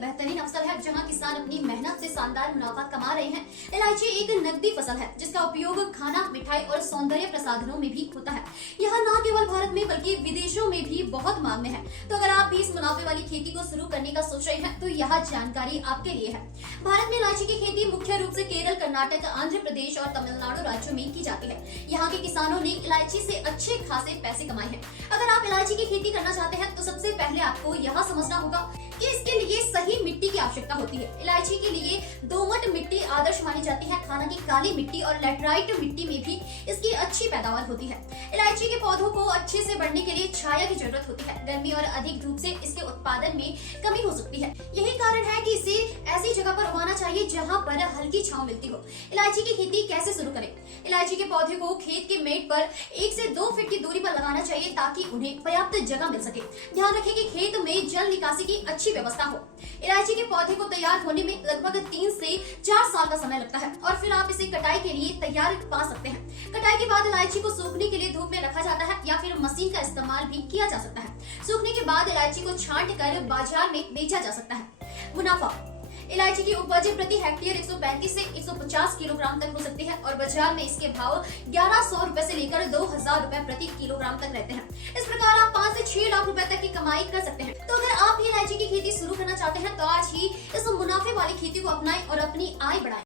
बेहतरीन अवसर है जहां किसान अपनी मेहनत से शानदार मुनाफा कमा रहे हैं। इलायची एक नकदी फसल है जिसका उपयोग खाना, मिठाई और सौंदर्य प्रसाधनों में भी होता है। यह न केवल भारत में बल्कि विदेशों में भी बहुत मांग में है। तो अगर आप भी इस मुनाफे वाली खेती को शुरू करने का सोच रहे हैं तो यह जानकारी आपके लिए है। भारत में इलायची की खेती मुख्य रूप से केरल, कर्नाटक, आंध्र प्रदेश और तमिलनाडु राज्यों में की जाती है। यहाँ के किसानों ने इलायची से अच्छे खासे पैसे कमाए हैं। अगर आप इलायची की खेती करना चाहते हैं तो सबसे पहले आपको यह समझना होगा कि इसके लिए सही मिट्टी की आवश्यकता होती है। इलायची के लिए दोमट मिट्टी आदर्श मानी जाती है। खाना की काली मिट्टी और लैटराइट मिट्टी में भी इसकी अच्छी पैदावार होती है। इलायची के पौधों को अच्छे से बढ़ने के लिए छाया की जरूरत होती है। गर्मी और अधिक धूप से इसके उत्पादन में कमी हो सकती है। यही कारण है कि इसे ऐसी जगह पर उगाना चाहिए जहाँ पर हल्की छांव मिलती हो। इलायची की खेती कैसे शुरू करें? इलायची के पौधे को खेत के मेट पर 1 से 2 फीट की दूरी पर लगाना चाहिए ताकि उन्हें पर्याप्त जगह मिल सके। ध्यान रखें कि खेत में जल निकासी की अच्छी व्यवस्था हो। इलायची के पौधे को तैयार होने में लगभग 3 से 4 साल का समय लगता है और फिर आप इसे कटाई के लिए तैयार पा सकते हैं। कटाई के बाद इलायची को सूखने के लिए धूप में रखा जाता है या फिर मशीन का इस्तेमाल भी किया जा सकता है। सूखने के बाद इलायची को छांट कर बाजार में बेचा जा सकता है। मुनाफा: इलायची की उपज प्रति हेक्टेयर 135 से 150 किलोग्राम तक हो सकती है और बाजार में इसके भाव 1100 रुपए से लेकर 2000 रुपए प्रति किलोग्राम तक रहते हैं। इस प्रकार आप 5 से 6 लाख रुपए तक की कमाई कर सकते हैं। तो अगर आप भी इलायची की खेती शुरू करना चाहते हैं तो आज ही इस मुनाफे वाली खेती को अपनाएं और अपनी आय बढ़ाएं।